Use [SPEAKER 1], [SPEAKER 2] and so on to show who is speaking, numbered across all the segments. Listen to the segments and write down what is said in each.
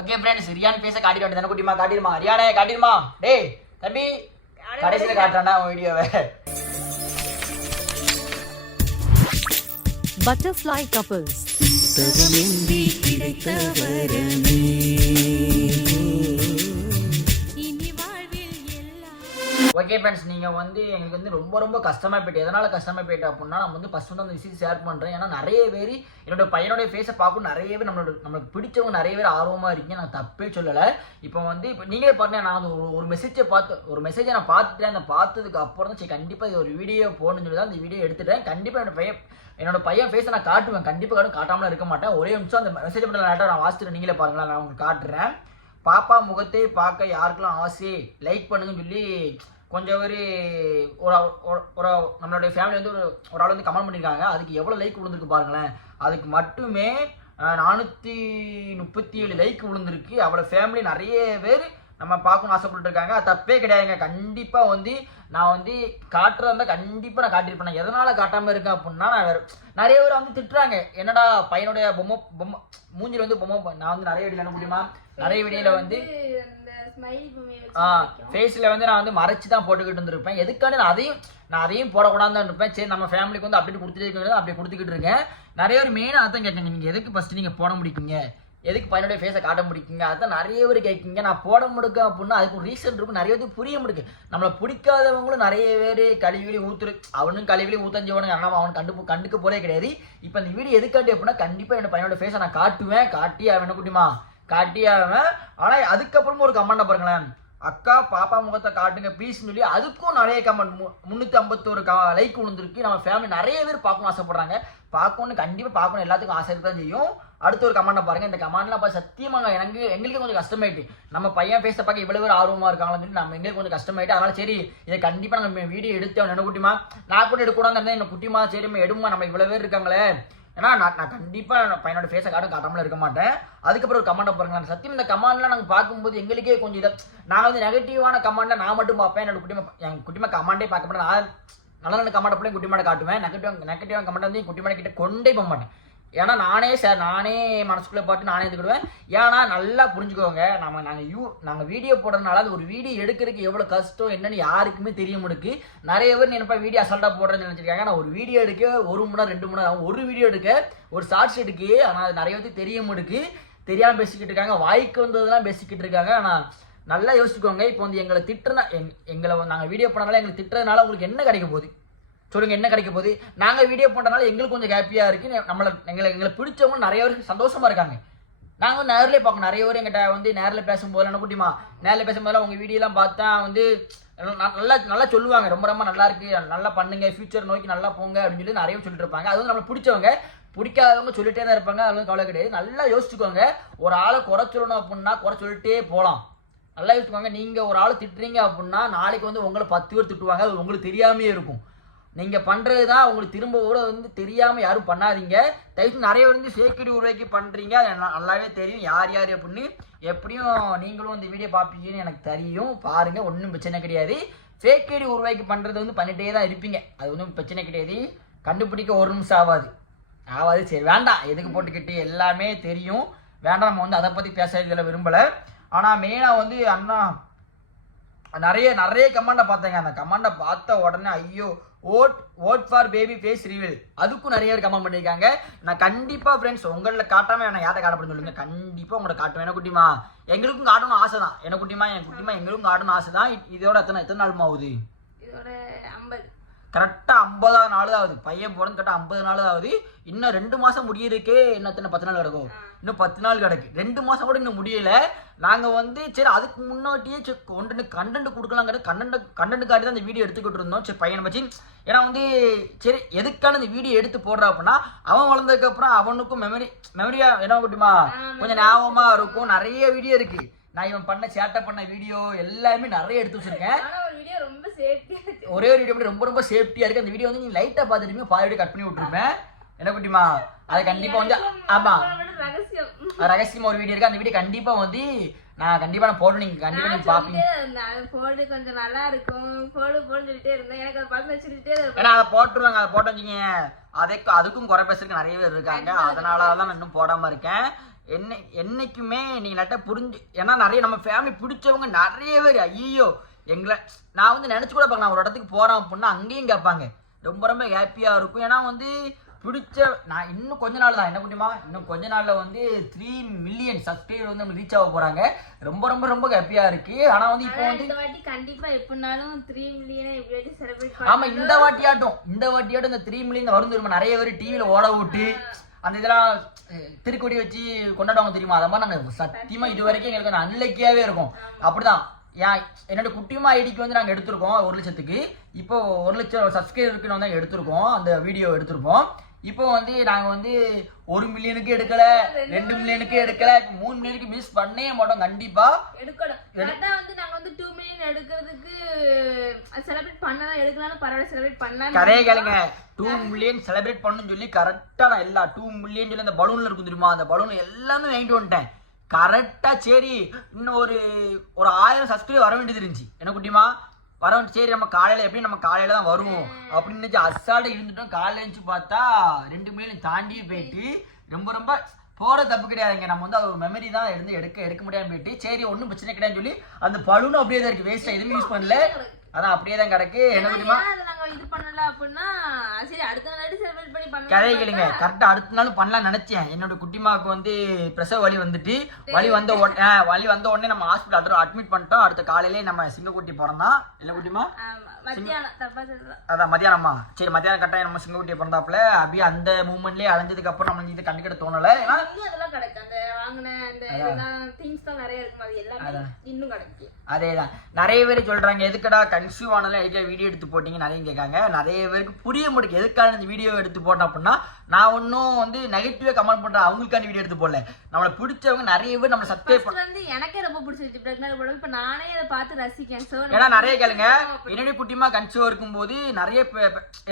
[SPEAKER 1] okay friends Ryan பேச காட்டிட வேண்டியது குட்டிமா காட்டிடுமா ரியானே காட்டிடுமா டேய் தம்பி கடைசியில் காட்டுறானா உன் வீடியோவை பட்டர்ஃப்ளை கப்பல்ஸ் கிடைத்த வரமே ஓகே ஃப்ரெண்ட்ஸ் நீங்கள் வந்து எங்களுக்கு வந்து ரொம்ப ரொம்ப கஷ்டமாக போயிட்டு எதனால் கஷ்டமாக போயிட்டு அப்படின்னா நம்ம வந்து ஃபஸ்ட் வந்து அந்த விஷயம் ஷேர் பண்ணுறேன் ஏன்னா நிறைய பேர் என்னோட பையனுடைய ஃபேஸை பார்க்கணும் நிறைய பேர் நம்மளோட நம்மளுக்கு பிடிச்சவங்க நிறைய பேர் ஆர்வமாக இருக்கீங்க நான் தப்பே சொல்லலை இப்போ வந்து இப்போ நீங்களே பாருங்க நான் வந்து ஒரு மெசேஜை பார்த்து ஒரு மெசேஜை நான் பார்த்துட்டேன் அந்த பார்த்ததுக்கு அப்புறம் தான் சரி கண்டிப்பாக இது ஒரு வீடியோ போகணும்னு சொல்லி தான் அந்த வீடியோ எடுத்துட்டேன் கண்டிப்பாக என்னோட பையன் என்னோட பையன் ஃபேஸை நான் காட்டுவேன் கண்டிப்பாக காட்டும் காட்டாமல் இருக்க மாட்டேன் ஒரே நிமிஷம் அந்த மெசேஜ் பண்ண நான் வாசிட்டு நீங்களே பாருங்களேன் நான் உங்களுக்கு காட்டுறேன் பாப்பா முகத்தை பார்க்க யாருக்கெல்லாம் ஆசை லைக் பண்ணுங்கன்னு சொல்லி கொஞ்சம் பேர் ஒரு ஒரு நம்மளுடைய ஃபேமிலி வந்து ஒரு ஒரு ஆள் வந்து கமெண்ட் பண்ணியிருக்காங்க அதுக்கு எவ்வளோ லைக் விழுந்திருக்கு பாருங்களேன் அதுக்கு மட்டுமே நானூற்றி முப்பத்தி ஏழு லைக் விழுந்திருக்கு அவளோட ஃபேமிலி நிறைய பேர் நம்ம பார்க்கணும்னு ஆசைப்பட்டு இருக்காங்க தப்பே கிடையாதுங்க கண்டிப்பாக வந்து நான் வந்து காட்டுறதா இருந்தால் கண்டிப்பாக நான் காட்டியிருப்பேன் எதனால் காட்டாமல் இருக்கேன் அப்படின்னா நான் நிறைய பேர் வந்து திட்டுறாங்க என்னடா பையனுடைய பொம்மை பொம்மை மூஞ்சில் வந்து பொம்மை நான் வந்து நிறைய வீடியோ முடியுமா நிறைய வெடியில் வந்து ஃபேஸில் வந்து நான் வந்து மறைச்சி தான் போட்டுக்கிட்டு இருந்திருப்பேன் எதுக்கான நான் அதையும் நான் அதையும் போடக்கூடாதுன்னு இருப்பேன் சரி நம்ம ஃபேமிலிக்கு வந்து அப்டேட் கொடுத்துட்டு இருக்கேன் அப்படி கொடுத்துக்கிட்டு இருக்கேன் நிறைய பேர் மெயினாக அதான் கேட்டேங்க நீங்கள் எதுக்கு ஃபஸ்ட்டு நீங்கள் போட முடியுங்க எதுக்கு பையனுடைய ஃபேஸை காட்ட முடிக்குங்க அதுதான் நிறைய பேர் கேட்குங்க நான் போட முடிக்க அப்படின்னா அதுக்கு ஒரு ரீசன் இருக்கும் நிறைய பேர் புரிய முடியுது நம்மளை பிடிக்காதவங்களும் நிறைய பேர் கழிவுலி ஊத்துரு அவனும் கழிவுலி ஊத்தஞ்சவனுங்க அண்ணாம அவன் கண்டு கண்டுக்க போலே கிடையாது இப்போ இந்த வீடியோ எதுக்காண்டி அப்படின்னா கண்டிப்பாக என்னோட பையனோட ஃபேஸை நான் காட்டுவேன் காட்டி அவன் குட்டிமா காட்டி அவன் ஆனால் அதுக்கப்புறமும் ஒரு கமெண்டை பாருங்களேன் அக்கா பாப்பா முகத்தை காட்டுங்க பிளீஸ்னு சொல்லி அதுக்கும் நிறைய கமெண்ட் முந்நூற்றி ஐம்பத்தோரு க லைக் விழுந்திருக்கு நம்ம ஃபேமிலி நிறைய பேர் பார்க்கணும் ஆசைப்படுறாங்க பார்க்கணும்னு கண்டிப்பாக பார்க்கணும் எல்லாத்துக்கும் ஆசை தான் செய்யும் அடுத்து ஒரு கமெண்ட்டை பாருங்கள் இந்த கமெண்ட்லாம் பார்த்து சத்தியமாக எனக்கு எங்களுக்கு கொஞ்சம் கஷ்டமாயிட்டு நம்ம பையன் பேச பார்க்க இவ்வளோ பேர் ஆர்வமாக இருக்காங்கன்னு நம்ம எங்களுக்கு கொஞ்சம் கஷ்டமாயிட்டு அதனால் சரி இதை கண்டிப்பாக நம்ம வீடியோ எடுத்தோம் என்ன குட்டிமா நான் கூட எடுக்கூடாங்க இருந்தேன் என்ன குட்டிமா சரிம்மா எடுமா நம்ம இவ்வளோ பேர் இருக்காங்களே ஏன்னா நான் நான் கண்டிப்பாக பையனோட ஃபேஸை காட்டும் காட்டாமல் இருக்க மாட்டேன் அதுக்கப்புறம் ஒரு கமெண்ட் பாருங்களேன் சத்தியம் இந்த கமெண்ட்லாம் நாங்கள் பார்க்கும்போது எங்களுக்கே கொஞ்சம் இதை நான் வந்து நெகட்டிவான கமெண்ட்டை நான் மட்டும் பார்ப்பேன் என்னோட குட்டிமா என் குட்டிமா கமெண்டே பார்க்க மாட்டேன் நான் நல்ல நல்ல கமெண்ட் அப்படியே குட்டிமாட காட்டுவேன் நெகட்டிவ் நெகட்டிவான கமெண்ட் வந்து குட்டிமான கிட்ட கொண்டே போக மாட்டேன் ஏன்னா நானே சார் நானே மனசுக்குள்ளே பாட்டு நானே எடுத்துக்கிடுவேன் ஏன்னா நல்லா புரிஞ்சுக்கோங்க நம்ம நாங்கள் யூ நாங்கள் வீடியோ போடுறதுனால அது ஒரு வீடியோ எடுக்கிறதுக்கு எவ்வளோ கஷ்டம் என்னன்னு யாருக்குமே தெரிய முடுக்கு நிறைய பேர் நினைப்பா வீடியோ அசால்ட்டாக போடுறேன்னு நினச்சிருக்காங்க ஆனால் ஒரு வீடியோ எடுக்க ஒரு மணி நேரம் ரெண்டு மணி நேரம் ஒரு வீடியோ எடுக்க ஒரு ஷார்ட்ஸ் எடுக்க ஆனால் அது நிறைய பேருக்கு தெரிய முடுக்கு தெரியாமல் பேசிக்கிட்டு இருக்காங்க வாய்க்கு வந்ததெல்லாம் பேசிக்கிட்டு இருக்காங்க ஆனால் நல்லா யோசிச்சுக்கோங்க இப்போ வந்து எங்களை திட்டுறதுனா எங் எங்களை நாங்கள் வீடியோ பண்ணனால எங்களை திட்டுறதுனால உங்களுக்கு என்ன கிடைக்க போகுது சொல்லுங்க என்ன கிடைக்க போகுது நாங்கள் வீடியோ பண்ணுறதுனால எங்களுக்கு கொஞ்சம் ஹாப்பியாக இருக்குது நம்மளை எங்களை எங்களை பிடிச்சவங்க நிறைய பேருக்கு சந்தோஷமாக இருக்காங்க நாங்கள் வந்து நேரில் பார்க்கணும் நிறைய பேர் எங்கிட்ட வந்து நேரில் பேசும்போது என்ன குட்டிமா நேரில் பேசும்போதெல்லாம் உங்கள் வீடியோலாம் பார்த்தா வந்து நல்லா நல்லா சொல்லுவாங்க ரொம்ப ரொம்ப நல்லா இருக்கு நல்லா பண்ணுங்க ஃபியூச்சர் நோக்கி நல்லா போங்க அப்படின்னு சொல்லி நிறைய சொல்லிட்டு இருப்பாங்க அது வந்து நம்மளை பிடிச்சவங்க பிடிக்காதவங்க சொல்லிட்டே தான் இருப்பாங்க அது வந்து கவலை கிடையாது நல்லா யோசிச்சுக்கோங்க ஒரு ஆளை குறை சொல்லணும் அப்படின்னா குறை சொல்லிட்டே போகலாம் நல்லா யோசிச்சுக்கோங்க நீங்கள் ஒரு ஆளை திட்டுறீங்க அப்படின்னா நாளைக்கு வந்து உங்களை பத்து பேர் திட்டுவாங்க அது உங்களுக்கு தெரியாமே இருக்கும் நீங்கள் பண்ணுறது தான் உங்களுக்கு திரும்ப கூட வந்து தெரியாமல் யாரும் பண்ணாதீங்க தயவுசு நிறைய வந்து சேக்கடி உருவாக்கி பண்ணுறீங்க அது நல்லாவே தெரியும் யார் யார் அப்படின்னு எப்படியும் நீங்களும் இந்த வீடியோ பார்ப்பீங்கன்னு எனக்கு தெரியும் பாருங்கள் ஒன்றும் பிரச்சனை கிடையாது சேர்க்கடி உருவாக்கி பண்ணுறது வந்து பண்ணிகிட்டே தான் இருப்பீங்க அது ஒன்றும் பிரச்சனை கிடையாது கண்டுபிடிக்க ஒரு நிமிஷம் ஆகாது ஆகாது சரி வேண்டாம் எதுக்கு போட்டுக்கிட்டு எல்லாமே தெரியும் வேண்டாம் நம்ம வந்து அதை பற்றி பேசுறதுல விரும்பலை ஆனால் மெயினாக வந்து அண்ணா நிறைய நிறைய கமாண்டை பார்த்தேங்க அந்த கமாண்டை பார்த்த உடனே ஐயோ vote vote for baby face reveal அதுக்கும் நிறைய பேர் கமெண்ட் பண்ணியிருக்காங்க நான் கண்டிப்பாக ஃப்ரெண்ட்ஸ் உங்களில் காட்டாமல் என்ன யாரை காட்டப்படும் சொல்லுங்க கண்டிப்பாக உங்களை காட்டும் என்ன குட்டிமா எங்களுக்கும் காட்டணும் ஆசை தான் என்ன குட்டிமா என் குட்டிமா எங்களுக்கும் காட்டணும் ஆசை தான் இதோட எத்தனை எத்தனை நாள் ஆகுது
[SPEAKER 2] இதோட ஐம்பது
[SPEAKER 1] கரெக்டாக ஐம்பதாவது ஆகுது பையன் போகிறது கரெக்டாக ஐம்பது நாள் ஆகுது இன்னும் ரெண்டு மாதம் முடியிருக்கே என்ன எத்தனை பத்து நாள் கிடக்கும் இன்னும் பத்து நாள் கிடக்கு ரெண்டு மாதம் கூட இன்னும் முடியலை நாங்கள் வந்து சரி அதுக்கு முன்னாடியே சரி கொண்டு கண்டென்ட் கொடுக்கலாங்கிற கண்டென்ட் காட்டி தான் இந்த வீடியோ எடுத்துக்கிட்டு இருந்தோம் சரி பையனை பற்றி ஏன்னா வந்து சரி எதுக்கான இந்த வீடியோ எடுத்து போடுறா அப்படின்னா அவன் வளர்ந்ததுக்கப்புறம் அவனுக்கும் மெமரி மெமரியாக என்ன முடியுமா கொஞ்சம் ஞாபகமாக இருக்கும் நிறைய வீடியோ இருக்குது நான் இவன் பண்ண சேட்டை பண்ண வீடியோ எல்லாமே நிறைய எடுத்து வச்சிருக்கேன் ஒரே ஒரு வீடியோ ரொம்ப ரொம்ப சேஃப்டியா இருக்கு அந்த வீடியோ வந்து நீ லைட்டா பாத்துட்டு பாதி கட் பண்ணி விட்டுருப்பேன் என்ன குட்டிமா அது கண்டிப்பா வந்து ஆமா ரகசியமா ஒரு வீடியோ இருக்கு அந்த வீடியோ கண்டிப்பா வந்து நான் கண்டிப்பா நான் போடுறேன் நீங்க கண்டிப்பா நீங்க
[SPEAKER 2] பாப்பீங்க போடு கொஞ்சம் நல்லா இருக்கும் போடு போடுன்னு சொல்லிட்டே இருந்தேன் எனக்கு அதை பழம் வச்சுட்டே
[SPEAKER 1] ஏன்னா அதை போட்டுருவாங்க அதை போட்டு வச்சுங்க அதுக்கு அதுக்கும் குறை பேசுறதுக்கு நிறைய பேர் இருக்காங்க அதனால தான் நான் இன்னும் போடாம இருக்கேன் என்னை என்னைக்குமே நீங்கள் நட்ட புரிஞ்சு ஏன்னா நிறைய நம்ம ஃபேமிலி பிடிச்சவங்க நிறைய பேர் ஐயோ எங்களை நான் வந்து நினச்சி கூட பார்க்க நான் ஒரு இடத்துக்கு போகிறேன் அப்படின்னா அங்கேயும் கேட்பாங்க ரொம்ப ரொம்ப ஹாப்பியாக இருக்கும் ஏன்னா வந்து பிடிச்ச நான் இன்னும் கொஞ்ச நாள் தான் என்ன முடியுமா இன்னும் கொஞ்ச நாளில் வந்து த்ரீ மில்லியன் சப்ஸ்கிரைபர் வந்து ரீச் ஆக போகிறாங்க ரொம்ப ரொம்ப ரொம்ப ஹாப்பியாக இருக்கு ஆனால் வந்து இப்போ வந்து
[SPEAKER 2] கண்டிப்பாக எப்படினாலும் த்ரீ
[SPEAKER 1] ஆமாம் இந்த வாட்டியாட்டும் இந்த வாட்டியாட்டும் இந்த த்ரீ மில்லியன் வருந்துருமா நிறைய பேர் டிவியில் ஓட விட்டு அந்த இதெல்லாம் திருக்கொடி வச்சு கொண்டாடுவாங்க தெரியுமா அதை மாதிரி நாங்கள் சத்தியமாக இது வரைக்கும் எங்களுக்கு அந்த அன்லக்கியாகவே இருக்கும் அப்படிதான் ஏன் என்னோட குட்டிமா ஐடிக்கு வந்து நாங்கள் எடுத்திருக்கோம் ஒரு லட்சத்துக்கு இப்போ ஒரு லட்சம் சப்ஸ்கிரைபருக்கு நாங்கள் எடுத்திருக்கோம் அந்த வீடியோ எடுத்திருப்போம் இப்போ வந்து நாங்கள் வந்து ஒரு மில்லியனுக்கு எடுக்கல ரெண்டு மில்லியனுக்கு எடுக்கல மூணு மில்லியனுக்கு மிஸ் பண்ணவே மாட்டோம் கண்டிப்பா
[SPEAKER 2] எடுக்கணும் அதான் வந்து வந்து டூ மில்லியன் எடுக்கிறதுக்கு பண்ணலாம்
[SPEAKER 1] பரவாயில்ல கேளுங்க டூ சொல்லி கரெக்டாக நான் எல்லா டூ சொல்லி அந்த பலூனில் இருக்கும் தெரியுமா அந்த பலூன் எல்லாமே வாங்கிட்டு வந்துட்டேன் கரெக்டாக சரி இன்னும் ஒரு ஒரு ஆயிரம் வர வேண்டியது இருந்துச்சு குட்டிமா பரவாயில்ல சரி நம்ம காலையில் எப்படி நம்ம காலையில் தான் வருவோம் அப்படின்னு நினச்சி அசால்ட்டாக இருந்துட்டோம் காலையில் இருந்துச்சு பார்த்தா ரெண்டு மைலும் தாண்டியே போயிட்டு ரொம்ப ரொம்ப போகிற தப்பு கிடையாதுங்க நம்ம வந்து அது மெமரி தான் இருந்து எடுக்க எடுக்க முடியாதுன்னு போயிட்டு சரி ஒன்றும் பிரச்சனை கிடையாதுன்னு சொல்லி அந்த பலூனும் அப்படியே தான் இருக்குது வேஸ்ட்டாக எதுவுமே யூஸ் பண்ணல அதான் அப்படியே தான் கிடக்கு என்ன தெரியுமா
[SPEAKER 2] நம்ம இது அடுத்த நாள் செலிப்ரேட்
[SPEAKER 1] பண்ணி என்னோட குட்டிமாவுக்கு வந்து பிரசவ வலி வந்துட்டு வலி வந்த உடனே வலி வந்த உடனே நம்ம ஹாஸ்பிட்டல் அட்மிட் பண்ணிட்டோம் அடுத்த காலையிலே நம்ம சிங்கக்குட்டி பிறந்தான் இல்ல குட்டிமா அதான் மத்தியானமா சரி மத்தியானம் கட்டாயம் நம்ம சிங்கக்குட்டியை பிறந்தாப்புல அப்படியே அந்த மூமெண்ட்லயே அலைஞ்சதுக்கு அப்புறம் நம்ம இது கண்டுக்கிட்ட தோணல
[SPEAKER 2] அதெல்லாம் கிடைக்கும் அந்த வாங்கின இன்னும் கிடைக்கும்
[SPEAKER 1] அதேதான் நிறைய பேர் சொல்றாங்க எதுக்கடா கன்சியூவ் ஆனாலும் எடுக்க வீடியோ எடுத்து போட்டீங்க நிறைய பண்ணியிருக்காங்க நிறைய பேருக்கு புரிய முடியும் எதுக்கான இந்த வீடியோ எடுத்து போட்டோம் அப்படின்னா நான் ஒன்றும் வந்து நெகட்டிவாக கமெண்ட் பண்ணுறேன் அவங்களுக்கான வீடியோ எடுத்து போடல நம்மளை பிடிச்சவங்க நிறைய பேர் நம்மளை சப்ஸ்கிரைப்
[SPEAKER 2] பண்ண வந்து எனக்கே ரொம்ப பிடிச்சிருச்சு இப்போ நானே அதை பார்த்து ரசிக்கேன்
[SPEAKER 1] ஏன்னா நிறைய கேளுங்க என்னுடைய குட்டிமா கன்சியூவ் இருக்கும்போது நிறைய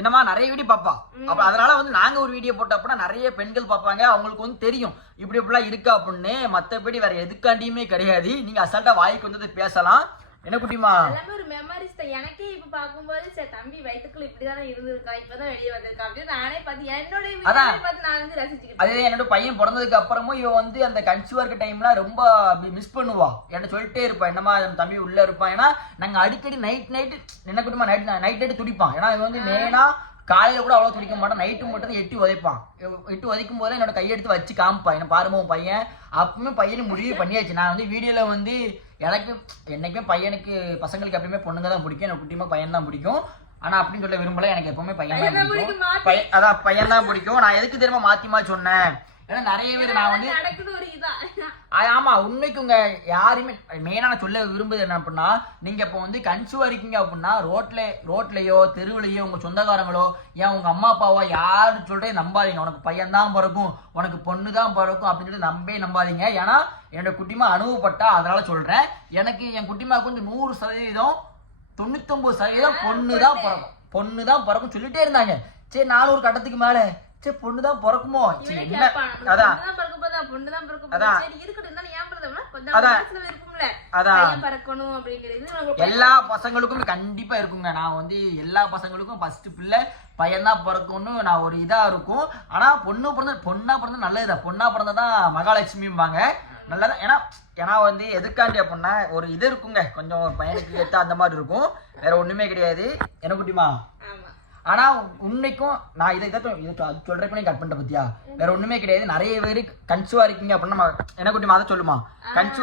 [SPEAKER 1] என்னமா நிறைய வீடியோ பார்ப்பான் அப்போ அதனால வந்து நாங்கள் ஒரு வீடியோ போட்டோம் அப்படின்னா நிறைய பெண்கள் பார்ப்பாங்க அவங்களுக்கு வந்து தெரியும் இப்படி இப்படிலாம் இருக்கா அப்படின்னு மற்றபடி வேற எதுக்காண்டியுமே கிடையாது நீங்கள் அசால்ட்டாக வாய்க்கு வந்து பேசலாம் என்ன குட்டிமா
[SPEAKER 2] எல்லாமே ஒரு மெமரிஸ் தான் எனக்கே இப்ப பாக்கும்போது சே தம்பி வயித்துக்குள்ள இப்படிதானே இருந்திருக்கா இப்பதான் வெளியே வந்திருக்கா அப்படின்னு நானே பார்த்து என்னோட பார்த்து நான் வந்து ரசிச்சுக்கிட்டேன்
[SPEAKER 1] அதே என்னோட பையன் பிறந்ததுக்கு அப்புறமும் இவ வந்து அந்த கன்சியூவா இருக்க டைம்லாம் ரொம்ப மிஸ் பண்ணுவா என்ன சொல்லிட்டே இருப்பான் என்னமா தம்பி உள்ள இருப்பான் ஏன்னா நாங்க அடிக்கடி நைட் நைட் என்ன குட்டிமா நைட் நைட் நைட் துடிப்பான் ஏன்னா இவன் வந்து மெயினா காலையில கூட அவ்வளோ துடிக்க மாட்டான் நைட்டு மட்டும் தான் எட்டு உதைப்பான் எட்டு உதைக்கும் போது என்னோட கையெடுத்து வச்சு காமிப்பா என்ன பாருமோ பையன் அப்பவுமே பையனை முடிவு பண்ணியாச்சு நான் வந்து வீடியோல வந்து எனக்கு என்றைக்குமே பையனுக்கு பசங்களுக்கு எப்பயுமே பொண்ணுங்க தான் பிடிக்கும் எனக்கு குட்டியமாக பையன் தான் பிடிக்கும் ஆனா அப்படின்னு சொல்ல விரும்பல எனக்கு எப்பவுமே பையன் தான் பிடிக்கும் பையன் அதான் பையன் தான் பிடிக்கும் நான் எதுக்கு தெரியுமா மாத்தி மாதிரி சொன்னேன் ஏன்னா நிறைய பேர் நான் வந்து ஆமா உண்மைக்கு உங்க யாருமே மெயினா நான் சொல்ல விரும்புது என்ன அப்படின்னா நீங்க இப்போ வந்து கன்சியூவா இருக்கீங்க அப்படின்னா ரோட்ல ரோட்லயோ தெருவுலயோ உங்க சொந்தக்காரங்களோ ஏன் உங்க அம்மா அப்பாவோ யாரு சொல்றே நம்பாதீங்க உனக்கு பையன் தான் பிறக்கும் உனக்கு பொண்ணு தான் பிறக்கும் அப்படின்னு சொல்லி நம்பே நம்பாதீங்க ஏன்னா என்னோட குட்டிமா அனுபவப்பட்டா அதனால சொல்றேன் எனக்கு என் குட்டிமாவுக்கு வந்து நூறு சதவீதம் தொண்ணூத்தொம்பது சதவீதம் பொண்ணு தான் பிறக்கும் பொண்ணு தான் பிறக்கும் சொல்லிட்டே இருந்தாங்க சரி நாலு கட்டத்துக்கு மேலே சரி பொண்ணு தான் பிறக்குமோ அதான் எல்லா பசங்களுக்கும் கண்டிப்பா இருக்குங்க நான் வந்து எல்லா பசங்களுக்கும் ஃபர்ஸ்ட் பிள்ளை பையன் தான் பிறக்கும்னு நான் ஒரு இதா இருக்கும் ஆனா பொண்ணு பிறந்த பொண்ணா பிறந்தா நல்லதுதான் பொண்ணா பிறந்ததான் மகாலட்சுமிம்பாங்க நல்லதான் ஏன்னா ஏன்னா வந்து எதுக்காண்டி அப்படின்னா ஒரு இது இருக்குங்க கொஞ்சம் ஒரு பையனுக்கு ஏற்ற அந்த மாதிரி இருக்கும் வேற ஒண்ணுமே கிடையாது என்ன குட்டிமா ஆனா உன்னைக்கும் நான் இதை இதை சொல்றப்ப நீ கட் பண்ணிட்ட பத்தியா வேற ஒண்ணுமே கிடையாது நிறைய பேர் கன்சுவா இருக்கீங்க அப்படின்னு நம்ம என்ன குட்டிமா அதை சொல்லுமா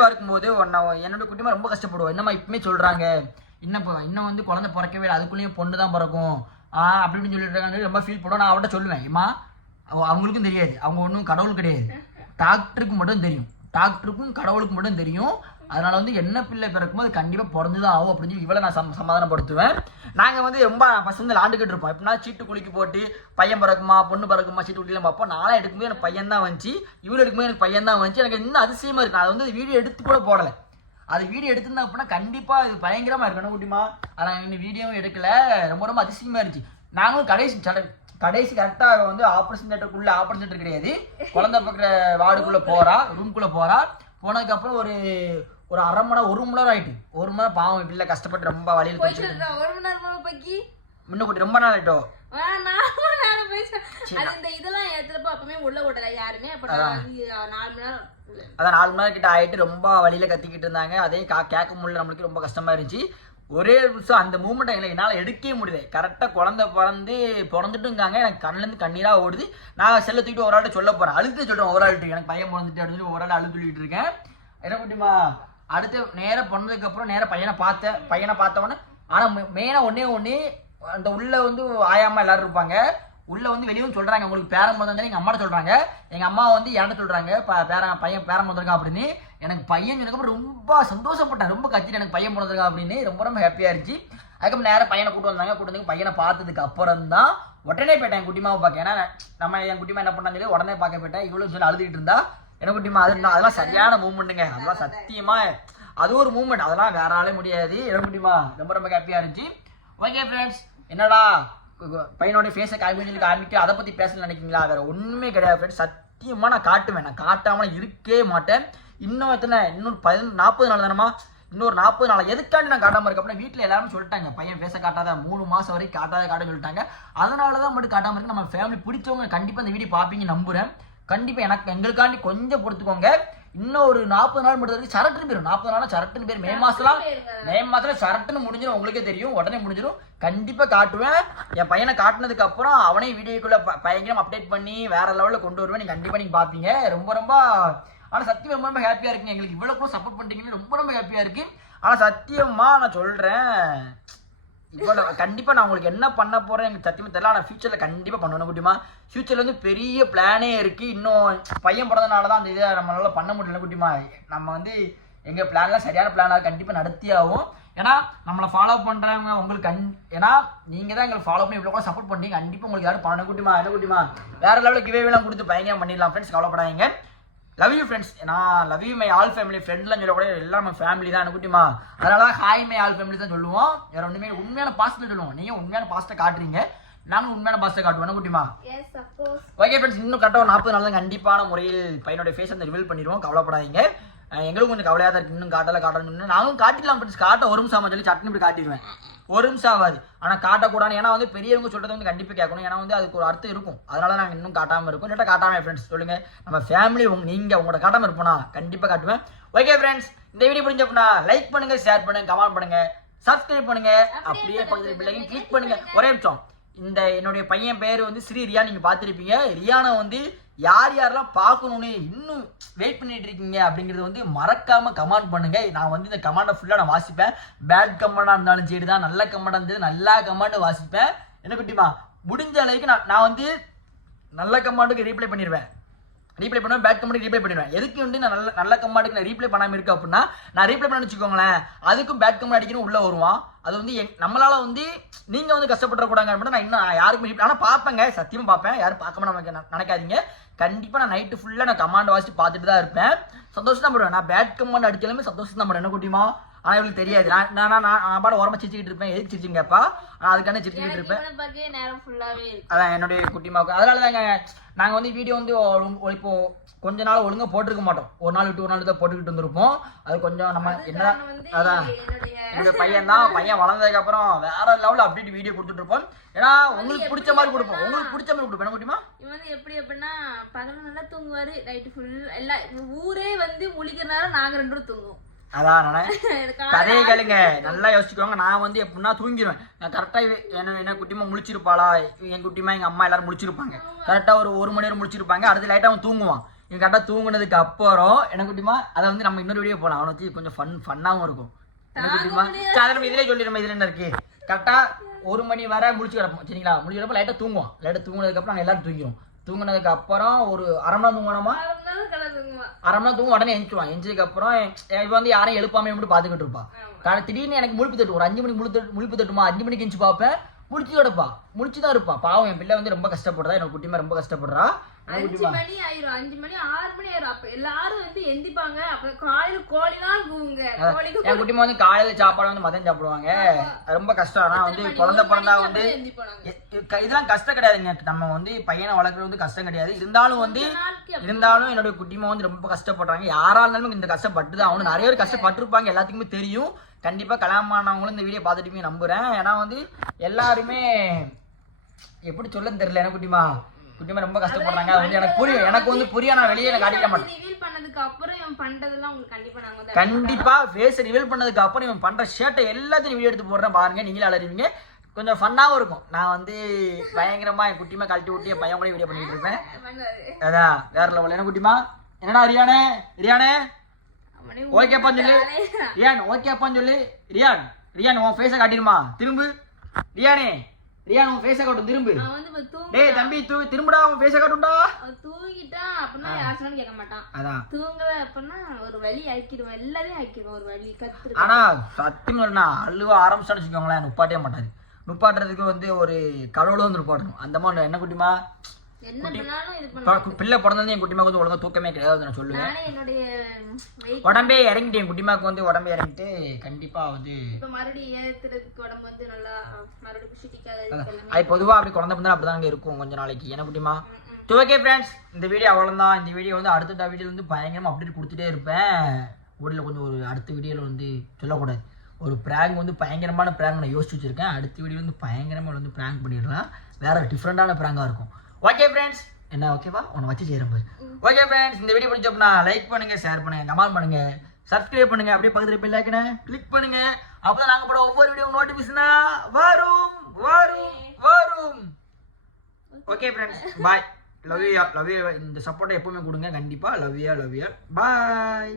[SPEAKER 1] இருக்கும் போது உன்ன என்னோட குட்டிமா ரொம்ப கஷ்டப்படுவோம் என்னம்மா இப்பவுமே சொல்றாங்க இன்னும் இன்னும் வந்து குழந்தை பிறக்கவே இல்லை அதுக்குள்ளேயும் பொண்ணு தான் பிறக்கும் ஆஹ் சொல்லிட்டு இப்படின்னு சொல்லிட்டு ரொம்ப ஃபீல் பண்ணுவோம் நான் அவட்ட சொல்லுவேன் ஏமா அவங்களுக்கும் தெரியாது அவங்க ஒன்றும் கடவுள் கிடையாது டாக்டருக்கு மட்டும் தெரியும் டாக்டருக்கும் கடவுளுக்கு மட்டும் தெரியும் அதனால் வந்து என்ன பிள்ளை பிறக்குமோ அது கண்டிப்பாக பிறந்துதான் ஆகும் அப்படின்னு சொல்லி இவ்வளோ நான் சமாதானப்படுத்துவேன் நாங்கள் வந்து ரொம்ப பசங்க வந்து விளாண்டுக்கிட்டு இருப்போம் எப்படின்னா சீட்டு குளிக்கு போட்டு பையன் பிறக்குமா பொண்ணு பிறக்குமா சீட்டு குளிக்கலாம் பார்ப்போம் நானே எடுக்கும்போது எனக்கு பையன் தான் வந்துச்சு இவ்வளோ எடுக்கும்போது எனக்கு பையன் தான் வந்துச்சு எனக்கு இன்னும் அதிசயமாக இருக்கும் அதை வந்து வீடியோ எடுத்து கூட போடலை அது வீடியோ எடுத்திருந்தா அப்படின்னா கண்டிப்பாக இது பயங்கரமாக இருக்கணும் குட்டிமா அதை இன்னும் வீடியோவும் எடுக்கலை ரொம்ப ரொம்ப அதிசயமாக இருந்துச்சு நாங்களும் கடைசி சட கடைசி கரெக்டாக வந்து ஆப்ரேஷன் தேட்டருக்குள்ளே ஆப்ரேஷன் தேட்டர் கிடையாது குழந்தை பார்க்குற வார்டுக்குள்ளே போகிறா ரூம்குள்ளே போகிறா போனதுக்கப்புறம் ஒரு ஒரு அரை மணி ஒரு மணி நேரம் ஆயிட்டு ஒரு மணி நேரம் பாவம் பிள்ளை கஷ்டப்பட்டு ரொம்ப வழியில் போயிட்டு ஒரு மணி நேரம் போய்க்கு முன்ன கூட்டி ரொம்ப நாள் ஆயிட்டோம் அதான் நாலு மணி நேரம் கிட்ட ஆயிட்டு ரொம்ப கத்திக்கிட்டு இருந்தாங்க அதே கேட்க முடியல நம்மளுக்கு ரொம்ப கஷ்டமா இருந்துச்சு ஒரே நிமிஷம் அந்த மூமெண்ட் எங்களை என்னால் எடுக்கவே கரெக்டாக பிறந்து பிறந்துட்டுங்காங்க எனக்கு கண்ணுலேருந்து கண்ணீராக ஓடுது நான் செல்ல ஒரு சொல்ல ஒரு எனக்கு பையன் பிறந்துட்டு அப்படின்னு சொல்லி ஒரு ஆள் அழுது இருக்கேன் என்ன அடுத்து நேராக பண்ணதுக்கப்புறம் நேராக பையனை பார்த்தேன் பையனை பார்த்தோன்னே ஆனால் மெயினாக ஒன்றே ஒன்று அந்த உள்ளே வந்து ஆயாமல் எல்லோரும் இருப்பாங்க உள்ளே வந்து வெளியும் சொல்கிறாங்க உங்களுக்கு பேரம் பிறந்தாங்க எங்கள் அம்மா சொல்கிறாங்க எங்கள் அம்மா வந்து என்ன சொல்கிறாங்க பேரன் பையன் பேரம் பிறந்திருக்கா அப்படின்னு எனக்கு பையன் சொன்னதுக்கப்புறம் ரொம்ப சந்தோஷப்பட்டேன் ரொம்ப கத்தி எனக்கு பையன் பிறந்திருக்கா அப்படின்னு ரொம்ப ரொம்ப ஹாப்பியாக இருந்துச்சு அதுக்கப்புறம் நேரம் பையனை கூட்டு வந்தாங்க கூட்டு வந்து பையனை பார்த்ததுக்கு அப்புறம் தான் உடனே போயிட்டேன் என் குட்டிமாவை பார்க்க ஏன்னா நம்ம என் குட்டிமா என்ன பண்ணாங்க உடனே பார்க்க போயிட்டேன் இவ்வளோ சொல்லி அழுதுகிட்டு இருந்தா என்ன முடியுமா அது அதெல்லாம் சரியான மூமெண்ட்டுங்க அதெல்லாம் சத்தியமா அது ஒரு மூமெண்ட் அதெல்லாம் வேற ஆளே முடியாது என்ன முடியுமா ரொம்ப ரொம்ப ஹாப்பியா இருந்துச்சு ஓகே ஃப்ரெண்ட்ஸ் என்னடா பையனோட ஃபேஸை காமிச்சு காமிட்டு அதை பற்றி பேசணும்னு நினைக்கிங்களா வேற ஒன்றுமே கிடையாது ஃப்ரெண்ட்ஸ் சத்தியமாக நான் காட்டுவேன் நான் காட்டாமல் இருக்கவே மாட்டேன் இன்னும் எத்தனை இன்னொரு பதினொன்று நாற்பது நாள் தானமா இன்னொரு நாற்பது நாள் எதுக்காண்டி நான் காட்டாமல் இருக்க அப்புறம் வீட்டில் எல்லாரும் சொல்லிட்டாங்க பையன் பேச காட்டாத மூணு மாதம் வரைக்கும் காட்டாத காட்ட சொல்லிட்டாங்க அதனால தான் மட்டும் காட்டாமல் இருக்கு நம்ம ஃபேமிலி பிடிச்சவங்க கண்டிப்பாக இந்த வீடியோ பார்ப்பீங்க நம்புகிறேன் கண்டிப்பாக எனக்கு எங்களுக்காண்டி கொஞ்சம் பொறுத்துக்கோங்க இன்னும் ஒரு நாற்பது நாள் முடிஞ்ச வரைக்கும் சரட்டுன்னு போயிடும் நாற்பது நாள் சரட்டுன்னு பேர் மே மாதம்லாம் மே மாதத்துல சரட்டுன்னு முடிஞ்சிடும் உங்களுக்கே தெரியும் உடனே முடிஞ்சிடும் கண்டிப்பாக காட்டுவேன் என் பையனை காட்டினதுக்கு அப்புறம் அவனே வீடியோக்குள்ளே பயங்கரம் அப்டேட் பண்ணி வேற லெவலில் கொண்டு வருவேன் நீங்கள் கண்டிப்பாக நீங்கள் பார்ப்பீங்க ரொம்ப ரொம்ப ஆனால் சத்தியம் ரொம்ப ரொம்ப ஹாப்பியாக இருக்குங்க எங்களுக்கு இவ்வளவு சப்போர்ட் பண்றீங்கன்னு ரொம்ப ரொம்ப ஹாப்பியாக இருக்கு ஆனால் சத்தியமாக நான் சொல்கிறேன் இப்போ நான் கண்டிப்பாக நான் உங்களுக்கு என்ன பண்ண போகிறேன் எனக்கு சத்தியமாக தெரியல ஆனால் ஃபியூச்சரில் கண்டிப்பாக பண்ணணும் குட்டிமா ஃபியூச்சரில் வந்து பெரிய பிளானே இருக்குது இன்னும் பையன் பிறந்தனால தான் அந்த இதை நம்மளால் பண்ண முடியல குட்டிமா நம்ம வந்து எங்கள் பிளான்லாம் சரியான பிளானாக கண்டிப்பாக ஆகும் ஏன்னா நம்மளை ஃபாலோ பண்ணுறவங்க உங்களுக்கு கண் ஏன்னா நீங்கள் தான் எங்களை ஃபாலோ பண்ணி இவ்வளோ கூட சப்போர்ட் பண்ணி கண்டிப்பாக உங்களுக்கு யாரும் பண்ண குட்டிமா என்ன குட்டிமா வேறு லெவலில் கிவேவெல்லாம் கொடுத்து பயங்கரம் பண்ணிடலாம் ஃப்ரெண்ட்ஸ் கவலைப்படாதீங்க லவ் யூ ஃப்ரெண்ட்ஸ் நான் love you my all family ஃப்ரெண்ட்லாம் சொல்லக்கூடாது எல்லாம் ஃபேமிலி தான் அனுக்குட்டிமா அதனால தான் ஹாய் மை ஆல் ஃபேமிலி தான் சொல்லுவோம் வேற ஒன்றுமே உண்மையான பாஸ்ட்டு சொல்லுவோம் நீங்கள் உண்மையான பாஸ்ட்டை காட்டுறீங்க நானும் உண்மையான பாஸ்ட்டை காட்டுவோம் குட்டிமா ஓகே ஃப்ரெண்ட்ஸ் இன்னும் கரெக்டாக ஒரு நாற்பது நாள் தான் கண்டிப்பான முறையில் பையனுடைய ஃபேஸ் அந்த ரிவீல் பண்ணிடுவோம் கவலைப்படாதீங்க எங்களுக்கும் கொஞ்சம் கவலையாக தான் இருக்கு இன்னும் காட்டல காட்டணும் நானும் காட்டிடலாம் ஃப்ரெண்ட்ஸ் காட்ட ஒரு சாமான் சொல்லி சட்னி இப்படி காட்டிடுவேன் ஒரு நிமிஷம் ஆகாது ஆனால் காட்டக்கூடாது ஏன்னா வந்து பெரியவங்க சொல்கிறது வந்து கண்டிப்பாக கேட்கணும் ஏன்னா வந்து அதுக்கு ஒரு அர்த்தம் இருக்கும் அதனால நாங்கள் இன்னும் காட்டாமல் இருக்கோம் இல்லாட்டா காட்டாமல் ஃப்ரெண்ட்ஸ் சொல்லுங்கள் நம்ம ஃபேமிலி உங்க நீங்கள் உங்களோட காட்டாமல் இருப்போனா கண்டிப்பாக காட்டுவேன் ஓகே ஃப்ரெண்ட்ஸ் இந்த வீடியோ பிடிச்ச அப்படின்னா லைக் பண்ணுங்கள் ஷேர் பண்ணுங்கள் கமெண்ட் பண்ணுங்கள் சப்ஸ்கிரைப் பண்ணுங்கள் அப்படியே பக்கத்தில் பிள்ளைங்க கிளிக் பண்ணுங்கள் ஒரே நிமிஷம் இந்த என்னுடைய பையன் பேர் வந்து ஸ்ரீ ரியா நீங்கள் பார்த்துருப்பீங்க ரியானை வந்து யார் யாரெல்லாம் பார்க்கணுன்னு இன்னும் வெயிட் பண்ணிட்டு இருக்கீங்க அப்படிங்கிறது வந்து மறக்காம கமெண்ட் பண்ணுங்க நான் வந்து இந்த கமெண்டை ஃபுல்லாக நான் வாசிப்பேன் பேட் கமெண்டாக இருந்தாலும் சரி தான் நல்ல கமெண்டாக இருந்தது நல்லா கமெண்ட் வாசிப்பேன் என்ன குட்டிமா முடிஞ்ச அளவுக்கு நான் நான் வந்து நல்ல கமெண்ட்டுக்கு ரீப்ளை பண்ணிடுவேன் ரீப்ளை பண்ணுவேன் பேட் கம்பெனி ரீப்ளை பண்ணிடுவேன் எதுக்கு வந்து நான் நல்ல நல்ல கம்பாடுக்கு நான் ரீப்ளை பண்ணாமல் இருக்கு அப்படின்னா நான் ரீப்ளை பண்ண வச்சுக்கோங்களேன் அதுக்கும் பேட் கம்பெனி அடிக்கணும் உள்ளே வருவான் அது வந்து எங் நம்மளால் வந்து நீங்கள் வந்து கஷ்டப்பட்டுறக்கூடாங்க கூடாங்க நான் இன்னும் யாருக்கும் ஆனால் பார்ப்பேங்க சத்தியமாக பார்ப்பேன் யாரும் பார்க்காம நம்ம நினைக்காதீங்க கண்டிப்பாக நான் நைட்டு ஃபுல்லாக நான் கமாண்ட் வாசிட்டு பார்த்துட்டு தான் இருப்பேன் சந்தோஷம் தான் பண்ணுவேன் நான் பேட் கமாண்ட் அடிச்சாலுமே சந்தோஷம் தான் பண்ணுவேன் என்ன குட்டியுமா ஆனால் இவளுக்கு தெரியாது நான் நான் நான் பாட உரமா சிரிச்சுக்கிட்டு இருப்பேன் எதுக்கு சிரிச்சுன்னு நான் அதுக்கான சிரிச்சுக்கிட்டு இருப்பேன் அதான் என்னுடைய குட்டிமாவுக்கு அதனாலதாங்க நாங்க வந்து வீடியோ வந்து இப்போ கொஞ்ச நாள் ஒழுங்கா போட்டிருக்க மாட்டோம் ஒரு நாள் விட்டு ஒரு நாள் தான் போட்டுக்கிட்டு இருந்திருப்போம் அது கொஞ்சம் நம்ம என்ன அதான் என்னுடைய பையன் தான் பையன் வளர்ந்ததுக்கப்புறம் வேற லெவலில் அப்டேட் வீடியோ கொடுத்துட்டு இருப்போம் ஏன்னா உங்களுக்கு பிடிச்ச மாதிரி கொடுப்போம் உங்களுக்கு பிடிச்ச மாதிரி கொடுப்போம் குட்டிமா இவன் வந்து எப்படி எப்படின்னா பகல் நல்லா தூங்குவாரு நைட்டு ஃபுல் எல்லா ஊரே வந்து முழிக்கிறனால நாங்க ரெண்டு தூங்குவோம் அதான் கதையை கேளுங்க நல்லா யோசிச்சுக்கோங்க நான் வந்து எப்படின்னா தூங்கிடுவேன் நான் கரெக்டாக என்ன என்ன குட்டிமா முழிச்சிருப்பாளா என் குட்டிமா எங்கள் அம்மா எல்லாரும் முடிச்சிருப்பாங்க கரெக்டாக ஒரு ஒரு மணி நேரம் முடிச்சிருப்பாங்க அடுத்து லைட்டாக அவன் தூங்குவான் இவன் கரெக்டாக தூங்குனதுக்கு அப்புறம் என்ன குட்டிமா அதை வந்து நம்ம இன்னொரு வீடியோ போகலாம் அவனை வச்சு கொஞ்சம் ஃபன் ஃபன்னாகவும் இருக்கும் என்ன குட்டிமா அதில் இதிலே சொல்லிடுறோம் இதில் என்ன இருக்கு கரெக்டாக ஒரு மணி வரை முடிச்சு கிடப்போம் சரிங்களா முடிச்சு கிடப்போ லைட்டாக தூங்குவோம் லைட்டாக தூங்குனதுக்கப்புறம் நாங்கள் எல்லாரும் தூங்கிடுவோம் தூங்கினதுக்கு அப்புறம் ஒரு அரை மணி நேரம் தூங்கினோமா அரை மணி தூங்கும் உடனே எழுந்துவான் எஞ்சதுக்கு அப்புறம் இப்போ வந்து யாரையும் எழுப்பாம எப்படி பாத்துக்கிட்டு இருப்பா காலை திடீர்னு எனக்கு முழிப்பு தட்டு ஒரு அஞ்சு மணிக்கு முழு முழுப்பு தட்டுமா அஞ்சு மணிக்கு எஞ்சி பார்ப்பேன் முடிச்சு கிடப்பா முடிச்சுதான் தான் இருப்பான் பாவம் என் பிள்ளை வந்து ரொம்ப கஷ்டப்படுறா என்னோட குட்டிமா ரொம்ப கஷ்டப்படுறா அஞ்சு மணி ஆயிரும் அஞ்சு மணி ஆறு மணி ஆயிரும் அப்ப எல்லாரும் வந்து எந்திப்பாங்க அப்புறம் காலையில கோழி தான் கூவுங்க என் குட்டி வந்து காலையில சாப்பாடு வந்து மதியம் சாப்பிடுவாங்க ரொம்ப கஷ்டம் ஆனா வந்து குழந்த பிறந்தா வந்து இதெல்லாம் கஷ்டம் கிடையாதுங்க நம்ம வந்து பையனை வளர்க்குறது வந்து கஷ்டம் கிடையாது இருந்தாலும் வந்து இருந்தாலும் என்னுடைய குட்டிமா வந்து ரொம்ப கஷ்டப்படுறாங்க யாரா இருந்தாலும் இந்த கஷ்டப்பட்டு தான் அவனு நிறைய பேர் கஷ்டப்பட்டிருப்பாங்க எல்லாத்துக்குமே தெரியும் கண்டிப்பா கலாமானவங்களும் இந்த வீடியோ பார்த்துட்டுமே நம்புறேன் ஏன்னா வந்து எல்லாருமே எப்படி சொல்ல தெரியல என்ன குட்டிமா முக்கியமா ரொம்ப கஷ்டப்படுறாங்க அது வந்து எனக்கு புரியும் எனக்கு வந்து புரியும் நான் வெளியே எனக்கு காட்டிக்க மாட்டேன் ரிவீல் பண்ணதுக்கு அப்புறம் இவன் பண்றதெல்லாம் உங்களுக்கு கண்டிப்பா நாங்க கண்டிப்பா ஃபேஸ் ரிவீல் பண்ணதுக்கு அப்புறம் இவன் பண்ற ஷர்ட்டை எல்லாத்தையும் வீடியோ எடுத்து போடுறேன் பாருங்க நீங்களே அலறிவீங்க கொஞ்சம் ஃபன்னாகவும் இருக்கும் நான் வந்து பயங்கரமா என் குட்டிமா கழட்டி விட்டு என் பையன் கூட வீடியோ பண்ணிட்டு இருப்பேன் அதான் வேற லெவல் என்ன குட்டிமா என்னடா ரியானே ரியானே ஓகேப்பான்னு சொல்லு ரியான் ஓகேப்பான்னு சொல்லு ரியான் ரியான் உன் ஃபேஸை காட்டிடுமா திரும்பு ரியானே ரியா அவன் ஃபேஸ காட்டு திரும்பு டேய் தம்பி தூ திரும்படா உன் ஃபேஸ காட்டுடா தூங்கிட்டா அப்பனா யாரும் கேட்க மாட்டான் அதான் தூங்கல அப்பனா ஒரு வலி ஆக்கிடுவோம் எல்லாரையும் ஆக்கிடுவோம் ஒரு வலி கத்து ஆனா சத்தியம் சொல்லனா அழுவ ஆரம்பிச்சான்னு வச்சுக்கோங்களேன் நுப்பாட்டே மாட்டாரு நுப்பாட்டுறதுக்கு வந்து ஒரு கடவுளும் வந்து நுப்பாட்டணும் அந்த மாதிரி என்ன குட்டிமா பிள்ளை பிறந்தது என் குட்டிமாக்கு வந்து ஒழுங்காக தூக்கமே கிடையாது நான் சொல்லுவேன் உடம்பே இறங்கிட்டு என் குட்டிமாக்கு வந்து உடம்பே இறங்கிட்டு கண்டிப்பாக வந்து அது பொதுவாக அப்படி குழந்தை பிறந்தா அப்படி இருக்கும் கொஞ்சம் நாளைக்கு என்ன குட்டிமா ஓகே ஃப்ரெண்ட்ஸ் இந்த வீடியோ அவ்வளோதான் இந்த வீடியோ வந்து அடுத்த வீடியோ வந்து பயங்கரமாக அப்டேட் கொடுத்துட்டே இருப்பேன் உடலில் கொஞ்சம் ஒரு அடுத்த வீடியோவில் வந்து சொல்லக்கூடாது ஒரு ப்ராங்க் வந்து பயங்கரமான ப்ராங்க் நான் யோசிச்சு வச்சுருக்கேன் அடுத்த வீடியோ வந்து பயங்கரமாக வந்து ப்ராங்க் பண்ணிடலாம் வேறு டிஃப்ரெண்ட்டான ப்ராங்காக இருக்கும் ஓகே ஃப்ரெண்ட்ஸ் என்ன ஓகேவா உன்னை வச்சு செய்கிற மாதிரி ஓகே ஃப்ரெண்ட்ஸ் இந்த வீடியோ பிடிச்சப்பனா லைக் பண்ணுங்கள் ஷேர் பண்ணுங்கள் கமெண்ட் பண்ணுங்கள் சப்ஸ்கிரைப் பண்ணுங்கள் அப்படியே பக்கத்தில் பெல் ஐக்கனை கிளிக் பண்ணுங்கள் அப்போ தான் நாங்கள் போட ஒவ்வொரு வீடியோ நோட்டிஃபிகேஷனாக வரும் வரும் வரும் ஓகே ஃப்ரெண்ட்ஸ் பாய் லவ்யா லவ்யா இந்த சப்போர்ட்டை எப்பவுமே கொடுங்க கண்டிப்பாக லவ்யா லவ்யா பாய்